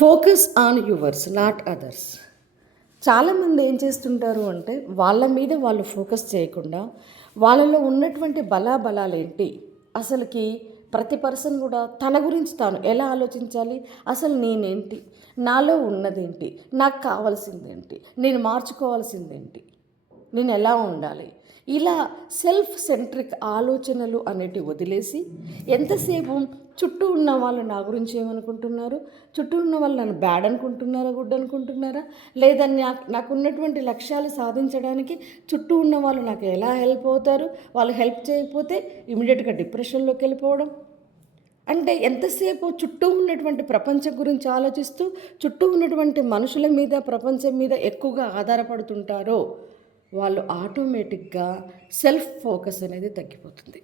Focus on yours not others. చాలామంది ఏం చేస్తుంటారు అంటే వాళ్ళ మీద వాళ్ళు ఫోకస్ చేయకుండా వాళ్ళలో ఉన్నటువంటి బలాబలాలేంటి, అసలుకి ప్రతి పర్సన్ కూడా తన గురించి తాను ఎలా ఆలోచించాలి, అసలు నేనేంటి, నాలో ఉన్నదేంటి, నాకు కావాల్సిందేంటి, నేను మార్చుకోవాల్సిందేంటి, నేను ఎలా ఉండాలి, ఇలా సెల్ఫ్ సెంట్రిక్ ఆలోచనలు అనేటివి వదిలేసి ఎంతసేపు చుట్టూ ఉన్న వాళ్ళు నా గురించి ఏమనుకుంటున్నారు, చుట్టూ ఉన్న వాళ్ళు నన్ను బ్యాడ్ అనుకుంటున్నారా, గుడ్ అనుకుంటున్నారా, లేదా నాకు ఉన్నటువంటి లక్ష్యాలు సాధించడానికి చుట్టూ ఉన్న వాళ్ళు నాకు ఎలా హెల్ప్ అవుతారు, వాళ్ళు హెల్ప్ చేయకపోతే ఇమీడియట్గా డిప్రెషన్లోకి వెళ్ళిపోవడం. అంటే ఎంతసేపు చుట్టూ ఉన్నటువంటి ప్రపంచం గురించి ఆలోచిస్తూ చుట్టూ ఉన్నటువంటి మనుషుల మీద ప్రపంచం మీద ఎక్కువగా ఆధారపడుతుంటారో వాళ్ళు ఆటోమేటిక్గా సెల్ఫ్ ఫోకస్ అనేది తగ్గిపోతుంది.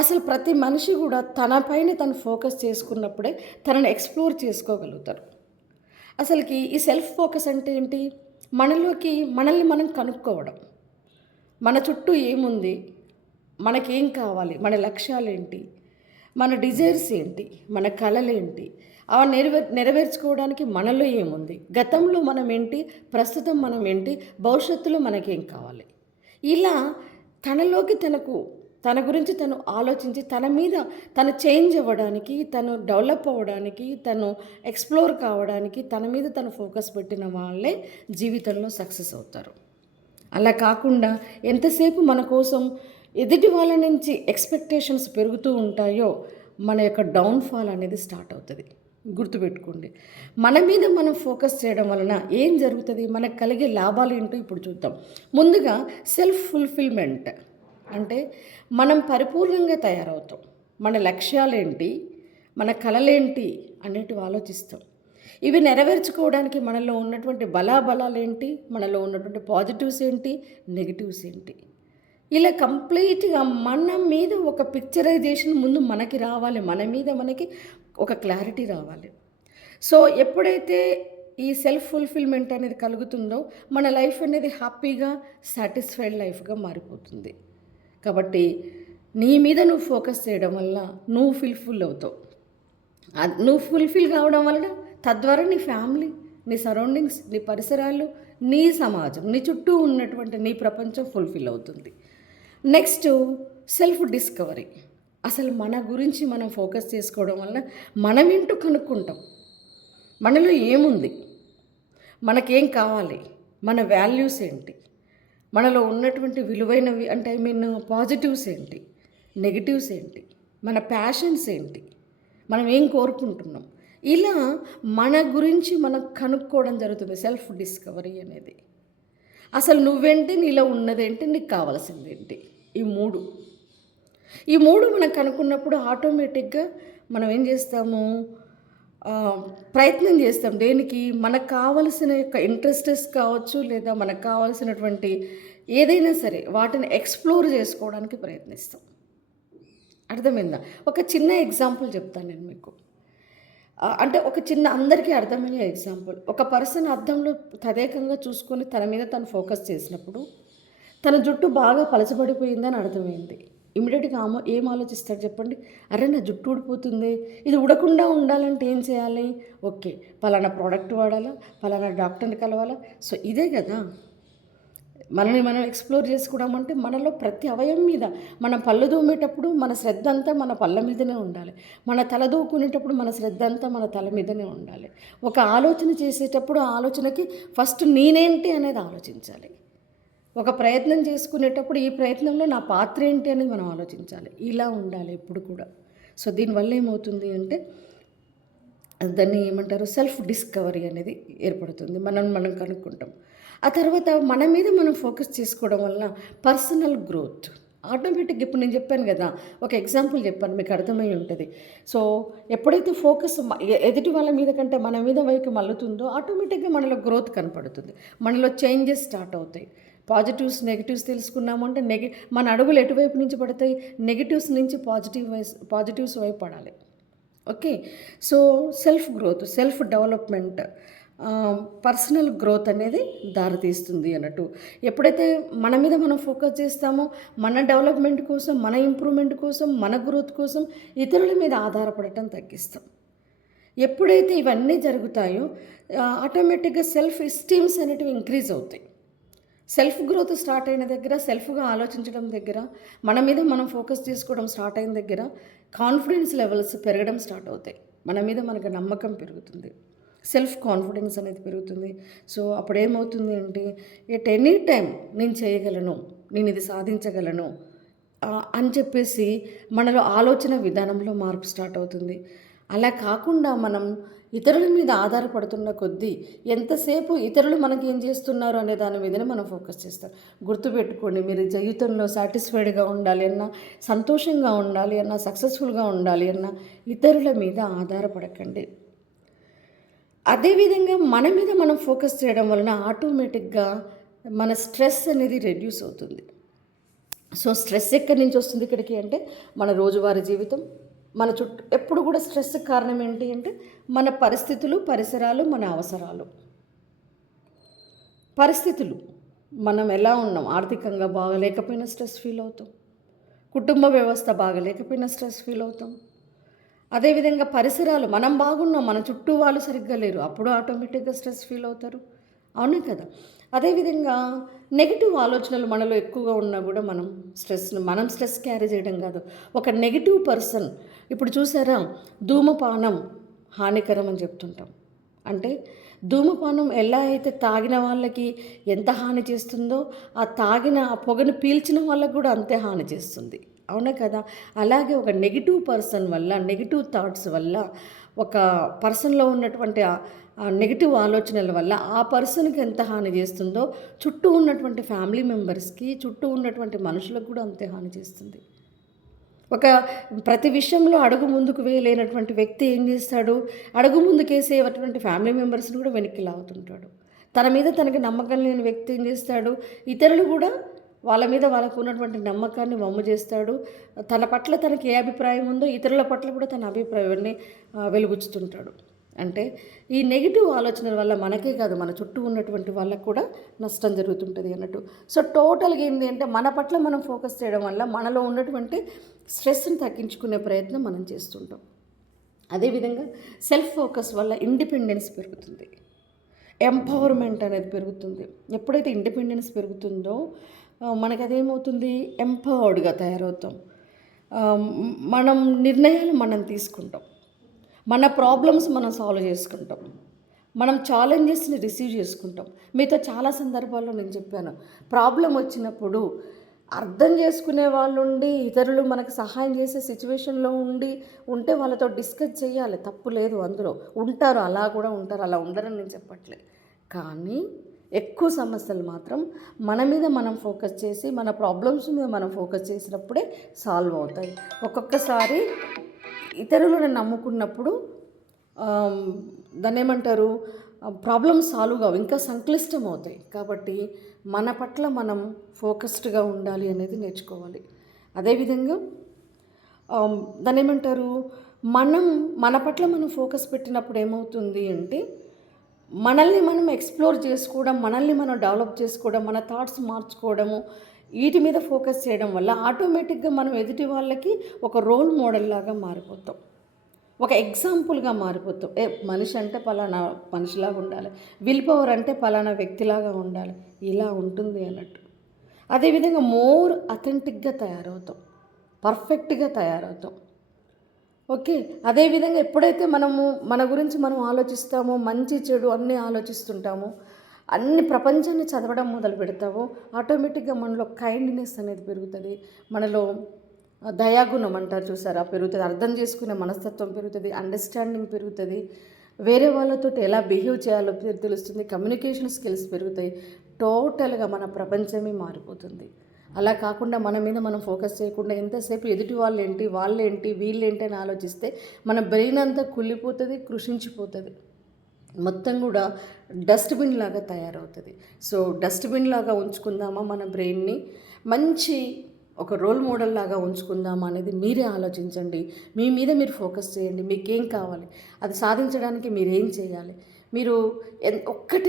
అసలు ప్రతి మనిషి కూడా తనపైన తను ఫోకస్ చేసుకున్నప్పుడే తనని ఎక్స్ప్లోర్ చేసుకోగలుగుతారు. అసలుకి ఈ సెల్ఫ్ ఫోకస్ అంటే ఏంటి? మనల్ని మనం కనుక్కోవడం, మన చుట్టూ ఏముంది, మనకేం కావాలి, మన లక్ష్యాలేంటి, మన డిజైర్స్ ఏంటి, మన కళలేంటి, అవి నెరవేర్చుకోవడానికి మనలో ఏముంది, గతంలో మనం ఏంటి, ప్రస్తుతం మనం ఏంటి, భవిష్యత్తులో మనకేం కావాలి, ఇలా తన గురించి తను ఆలోచించి తన మీద తను చేంజ్ అవ్వడానికి, తను డెవలప్ అవ్వడానికి, తను ఎక్స్ప్లోర్ కావడానికి తన మీద తను ఫోకస్ పెట్టిన వాళ్ళే జీవితంలో సక్సెస్ అవుతారు. అలా కాకుండా ఎంతసేపు మన కోసం ఎదుటి వాళ్ళ నుంచి ఎక్స్పెక్టేషన్స్ పెరుగుతూ ఉంటాయో మన యొక్క డౌన్ఫాల్ అనేది స్టార్ట్ అవుతుంది. గుర్తుపెట్టుకోండి, మన మీద మనం ఫోకస్ చేయడం వలన ఏం జరుగుతుంది, మనకు కలిగే లాభాలు ఏంటో ఇప్పుడు చూద్దాం. ముందుగా సెల్ఫ్ ఫుల్ఫిల్మెంట్ అంటే మనం పరిపూర్ణంగా తయారవుతాం. మన లక్ష్యాలేంటి, మన కళలేంటి అనేటివి ఆలోచిస్తాం. ఇవి నెరవేర్చుకోవడానికి మనలో ఉన్నటువంటి బలాబలాలేంటి, మనలో ఉన్నటువంటి పాజిటివ్స్ ఏంటి, నెగిటివ్స్ ఏంటి, ఇలా కంప్లీట్గా మన మీద ఒక పిక్చరైజేషన్ ముందు మనకి రావాలి, మన మీద మనకి ఒక క్లారిటీ రావాలి. సో ఎప్పుడైతే ఈ సెల్ఫ్ ఫుల్ఫిల్మెంట్ అనేది కలుగుతుందో మన లైఫ్ అనేది హ్యాపీగా సాటిస్ఫైడ్ లైఫ్గా మారిపోతుంది. కాబట్టి నీ మీద నువ్వు ఫోకస్ చేయడం వల్ల నువ్వు ఫుల్ఫిల్ అవుతావు. నువ్వు ఫుల్ఫిల్ కావడం వలన తద్వారా నీ ఫ్యామిలీ, నీ సరౌండింగ్స్, నీ పరిసరాలు, నీ సమాజం, నీ చుట్టూ ఉన్నటువంటి నీ ప్రపంచం ఫుల్ఫిల్ అవుతుంది. Next self discovery. అసలు మన గురించి మనం ఫోకస్ చేసుకోవడం వల్ల మనమేంటో కనుక్కుంటాం. మనలో ఏముంది, మనకేం కావాలి, మన వాల్యూస్ ఏంటి, మనలో ఉన్నటువంటి విలువైనవి అంటే పాజిటివ్స్ ఏంటి, నెగిటివ్స్ ఏంటి, మన ప్యాషన్స్ ఏంటి, మనం ఏం కోరుకుంటున్నాం, ఇలా మన గురించి మనం కనుక్కోవడం జరుగుతుంది సెల్ఫ్ డిస్కవరీ అనేది. అసలు నువ్వేంటి, నీలో ఉన్నదేంటి, నీకు కావాల్సిందేంటి, ఈ మూడు మనం కనుక్కున్నప్పుడు ఆటోమేటిక్గా మనం ఏం చేస్తాము, ప్రయత్నం చేస్తాం. దేనికి? మనకు కావలసిన యొక్క ఇంట్రెస్టెస్ కావచ్చు, లేదా మనకు కావలసినటువంటి ఏదైనా సరే వాటిని ఎక్స్ప్లోర్ చేసుకోవడానికి ప్రయత్నిస్తాం. అర్థమైందా? ఒక చిన్న ఎగ్జాంపుల్ చెప్తాను నేను మీకు. అంటే ఒక చిన్న అందరికీ అర్థమయ్యే ఎగ్జాంపుల్. ఒక పర్సన్ అద్దంలో తదేకంగా చూసుకొని తన మీద తను ఫోకస్ చేసినప్పుడు తన జుట్టు బాగా పలచబడిపోయిందని అర్థమైంది. ఇమీడియట్గా ఏం ఆలోచిస్తాడు చెప్పండి? అరే నా జుట్టు ఊడిపోతుంది, ఇది ఊడకుండా ఉండాలంటే ఏం చేయాలి? ఓకే, పలానా ప్రోడక్ట్ వాడాలా, పలానా డాక్టర్ని కలవాలా. సో ఇదే కదా మనల్ని మనం ఎక్స్ప్లోర్ చేసుకోవడం అంటే. మనలో ప్రతి అవయం మీద మనం పళ్ళు దూమేటప్పుడు మన శ్రద్ధ అంతా మన పళ్ళ మీదనే ఉండాలి, మన తల దూకునేటప్పుడు మన శ్రద్ధ అంతా మన తల మీదనే ఉండాలి. ఒక ఆలోచన చేసేటప్పుడు ఆ ఆలోచనకి ఫస్ట్ నేనేంటి అనేది ఆలోచించాలి. ఒక ప్రయత్నం చేసుకునేటప్పుడు ఈ ప్రయత్నంలో నా పాత్ర ఏంటి అనేది మనం ఆలోచించాలి. ఇలా ఉండాలి ఎప్పుడు కూడా. సో దీనివల్ల ఏమవుతుంది అంటే దాన్ని ఏమంటారు, సెల్ఫ్ డిస్కవరీ అనేది ఏర్పడుతుంది. మనం కనుక్కుంటాం. ఆ తర్వాత మన మీద మనం ఫోకస్ చేసుకోవడం వల్ల పర్సనల్ గ్రోత్ ఆటోమేటిక్గా. ఇప్పుడు నేను చెప్పాను కదా, ఒక ఎగ్జాంపుల్ చెప్పాను, మీకు అర్థమై ఉంటుంది. సో ఎప్పుడైతే ఫోకస్ ఎదుటి వాళ్ళ మీద కంటే మన మీద వైపు మల్లుతుందో ఆటోమేటిక్గా మనలో గ్రోత్ కనపడుతుంది, మనలో చేంజెస్ స్టార్ట్ అవుతాయి. పాజిటివ్స్ నెగిటివ్స్ తెలుసుకున్నామంటే మన అడుగులు ఎటువైపు నుంచి పడతాయి, నెగిటివ్స్ నుంచి పాజిటివ్స్ వైపు పడాలి. Okay, so self growth, self development, personal growth అనేది దారితీస్తుంది అన్నట్టు. ఎప్పుడైతే మన మీద మనం ఫోకస్ చేస్తామో మన డెవలప్మెంట్ కోసం, మన ఇంప్రూవ్మెంట్ కోసం, మన గ్రోత్ కోసం ఇతరుల మీద ఆధారపడటం తగ్గిస్తాం. ఎప్పుడైతే ఇవన్నీ జరుగుతాయో ఆటోమేటిక్గా సెల్ఫ్ ఎస్టీమ్స్ అనేటివి ఇంక్రీజ్ అవుతాయి. సెల్ఫ్ గ్రోత్ స్టార్ట్ అయిన దగ్గర, సెల్ఫ్గా ఆలోచించడం దగ్గర, మన మీద మనం ఫోకస్ చేసుకోవడం స్టార్ట్ అయిన దగ్గర కాన్ఫిడెన్స్ లెవెల్స్ పెరగడం స్టార్ట్ అవుతాయి. మన మీద మనకు నమ్మకం పెరుగుతుంది, సెల్ఫ్ కాన్ఫిడెన్స్ అనేది పెరుగుతుంది. సో అప్పుడు ఏమవుతుంది అంటే ఎట్ ఎనీ టైం నేను చేయగలను, నేను ఇది సాధించగలను అని చెప్పేసి మనలో ఆలోచన విధానంలో మార్పు స్టార్ట్ అవుతుంది. అలా కాకుండా మనం ఇతరుల మీద ఆధారపడుతున్న కొద్దీ ఎంతసేపు ఇతరులు మనకి ఏం చేస్తున్నారు అనే దాని మీదనే మనం ఫోకస్ చేస్తాం. గుర్తుపెట్టుకోండి, మీరు జీవితంలో సాటిస్ఫైడ్గా ఉండాలి అన్నా, సంతోషంగా ఉండాలి అన్నా, సక్సెస్ఫుల్గా ఉండాలి అన్నా ఇతరుల మీద ఆధారపడకండి. అదేవిధంగా మన మీద మనం ఫోకస్ చేయడం వలన ఆటోమేటిక్గా మన స్ట్రెస్ అనేది రెడ్యూస్ అవుతుంది. సో స్ట్రెస్ ఎక్కడి నుంచి వస్తుంది ఇక్కడికి అంటే మన రోజువారీ జీవితం, మన చుట్టూ ఎప్పుడు కూడా స్ట్రెస్కి కారణం ఏంటి అంటే మన పరిస్థితులు, పరిసరాలు, మన అవసరాలు. పరిస్థితులు, మనం ఎలా ఉన్నాం, ఆర్థికంగా బాగలేకపోయినా స్ట్రెస్ ఫీల్ అవుతాం, కుటుంబ వ్యవస్థ బాగలేకపోయినా స్ట్రెస్ ఫీల్ అవుతాం. అదేవిధంగా పరిసరాలు, మనం బాగున్నాం, మన చుట్టూ వాళ్ళు సరిగ్గా లేరు, అప్పుడు ఆటోమేటిక్గా స్ట్రెస్ ఫీల్ అవుతారు. అవునా కదా? అదేవిధంగా నెగిటివ్ ఆలోచనలు మనలో ఎక్కువగా ఉన్నా కూడా మనం స్ట్రెస్ క్యారీ చేయడం కాదు, ఒక నెగిటివ్ పర్సన్. ఇప్పుడు చూసారా, ధూమపానం హానికరం అని చెప్తుంటాం. అంటే ధూమపానం ఎలా అయితే తాగిన వాళ్ళకి ఎంత హాని చేస్తుందో, ఆ పొగను పీల్చిన వాళ్ళకు కూడా అంతే హాని చేస్తుంది. అవునా కదా? అలాగే ఒక నెగిటివ్ పర్సన్ వల్ల, నెగిటివ్ థాట్స్ వల్ల, ఒక పర్సన్లో ఉన్నటువంటి నెగిటివ్ ఆలోచనల వల్ల ఆ పర్సన్కి ఎంత హాని చేస్తుందో చుట్టూ ఉన్నటువంటి ఫ్యామిలీ మెంబర్స్కి, చుట్టూ ఉన్నటువంటి మనుషులకు కూడా అంతే హాని చేస్తుంది. ప్రతి విషయంలో అడుగు ముందుకు వేయలేనటువంటి వ్యక్తి ఏం చేస్తాడు, అడుగు ముందుకేసేటువంటి ఫ్యామిలీ మెంబర్స్ని కూడా వెనక్కి లాగుతుంటాడు. తన మీద తనకి నమ్మకం లేని వ్యక్తి ఏం చేస్తాడు, ఇతరులు కూడా వాళ్ళ మీద వాళ్ళకు ఉన్నటువంటి నమ్మకాన్ని వమ్ము చేస్తాడు. తన పట్ల తనకి ఏ అభిప్రాయం ఉందో ఇతరుల పట్ల కూడా తన అభిప్రాయాన్ని వెలుగుచ్చుతుంటాడు. అంటే ఈ నెగిటివ్ ఆలోచనల వల్ల మనకే కాదు, మన చుట్టూ ఉన్నటువంటి వాళ్ళకు కూడా నష్టం జరుగుతుంటుంది అన్నట్టు. సో టోటల్గా ఏంటి అంటే మన పట్ల మనం ఫోకస్ చేయడం వల్ల మనలో ఉన్నటువంటి స్ట్రెస్ని తగ్గించుకునే ప్రయత్నం మనం చేస్తుంటాం. అదేవిధంగా సెల్ఫ్ ఫోకస్ వల్ల ఇండిపెండెన్స్ పెరుగుతుంది, ఎంపవర్మెంట్ అనేది పెరుగుతుంది. ఎప్పుడైతే ఇండిపెండెన్స్ పెరుగుతుందో మనకు అదేమవుతుంది, ఎంపవర్డ్గా తయారవుతాం. మనం నిర్ణయాలు మనం తీసుకుంటాం, మన ప్రాబ్లమ్స్ మనం సాల్వ్ చేసుకుంటాం, మనం ఛాలెంజెస్ని రిసీవ్ చేసుకుంటాం. మీతో చాలా సందర్భాల్లో నేను చెప్పాను, ప్రాబ్లం వచ్చినప్పుడు అర్థం చేసుకునే వాళ్ళు ఉండి, ఇతరులు మనకు సహాయం చేసే సిచ్యువేషన్లో ఉంటే వాళ్ళతో డిస్కస్ చేయాలి, తప్పు లేదు అందులో. ఉంటారు, అలా కూడా ఉంటారు, అలా ఉండరని నేను చెప్పట్లే. కానీ ఎక్కువ సమస్యలు మాత్రం మన మీద మనం ఫోకస్ చేసి, మన ప్రాబ్లమ్స్ మీద మనం ఫోకస్ చేసినప్పుడే సాల్వ్ అవుతాయి. ఒక్కొక్కసారి ఇతరులను నమ్ముకున్నప్పుడు దాన్ని ఏమంటారు, ప్రాబ్లమ్స్ సాల్వ్ కావు, ఇంకా సంక్లిష్టం అవుతాయి. కాబట్టి మన పట్ల మనం ఫోకస్డ్గా ఉండాలి అనేది నేర్చుకోవాలి. అదేవిధంగా దాన్ని ఏమంటారు, మన పట్ల మనం ఫోకస్ పెట్టినప్పుడు ఏమవుతుంది అంటే మనల్ని మనం ఎక్స్ప్లోర్ చేసుకోవడం, మనల్ని మనం డెవలప్ చేసుకోవడం, మన థాట్స్ మార్చుకోవడము, వీటి మీద ఫోకస్ చేయడం వల్ల ఆటోమేటిక్గా మనం ఎదుటి వాళ్ళకి ఒక రోల్ మోడల్ లాగా మారిపోతాం, ఒక ఎగ్జాంపుల్గా మారిపోతాం. మనిషి అంటే పలానా మనిషిలాగా ఉండాలి, విల్ పవర్ అంటే పలానా వ్యక్తిలాగా ఉండాలి, ఇలా ఉంటుంది అన్నట్టు. అదేవిధంగా మోర్ అథెంటిక్గా తయారవుతాం, పర్ఫెక్ట్గా తయారవుతాం. ఓకే. అదేవిధంగా ఎప్పుడైతే మనము మన గురించి మనం ఆలోచిస్తామో, మంచి చెడు అన్నీ ఆలోచిస్తుంటామో, అన్ని ప్రపంచాన్ని చదవడం మొదలు పెడతామో, ఆటోమేటిక్గా మనలో కైండ్నెస్ అనేది పెరుగుతుంది, మనలో దయాగుణం అంటారు చూసారా పెరుగుతుంది, అర్థం చేసుకునే మనస్తత్వం పెరుగుతుంది, అండర్స్టాండింగ్ పెరుగుతుంది, వేరే వాళ్ళతో ఎలా బిహేవ్ చేయాలో తెలుస్తుంది, కమ్యూనికేషన్ స్కిల్స్ పెరుగుతాయి. టోటల్గా మన ప్రపంచమే మారిపోతుంది. అలా కాకుండా మన మీద మనం ఫోకస్ చేయకుండా ఎంతసేపు ఎదుటి వాళ్ళేంటి వీళ్ళేంటి అని ఆలోచిస్తే మన బ్రెయిన్ అంతా కుళ్ళిపోతుంది, కృషించిపోతుంది, మొత్తం కూడా డస్ట్బిన్ లాగా తయారవుతుంది. సో డస్ట్బిన్ లాగా ఉంచుకుందామా మన బ్రెయిన్ని, మంచి ఒక రోల్ మోడల్ లాగా ఉంచుకుందామా అనేది మీరే ఆలోచించండి. మీ మీద మీరు ఫోకస్ చేయండి, మీకేం కావాలి, అది సాధించడానికి మీరేం చేయాలి, మీరు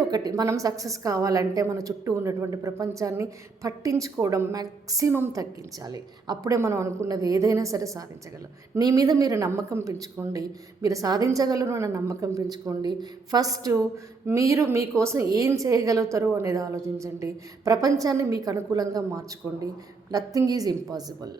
ఒకటి మనం సక్సెస్ కావాలంటే మన చుట్టూ ఉన్నటువంటి ప్రపంచాన్ని పట్టించుకోవడం మ్యాక్సిమం తగ్గించాలి. అప్పుడే మనం అనుకున్నది ఏదైనా సరే సాధించగలం. నీ మీద మీరు నమ్మకం పెంచుకోండి. మీరు సాధించగలరు అన్న నమ్మకం పెంచుకోండి. ఫస్ట్ మీరు మీకోసం ఏం చేయగలుగుతారు అనేది ఆలోచించండి. ప్రపంచాన్ని మీకు అనుకూలంగా మార్చుకోండి. Nothing is impossible.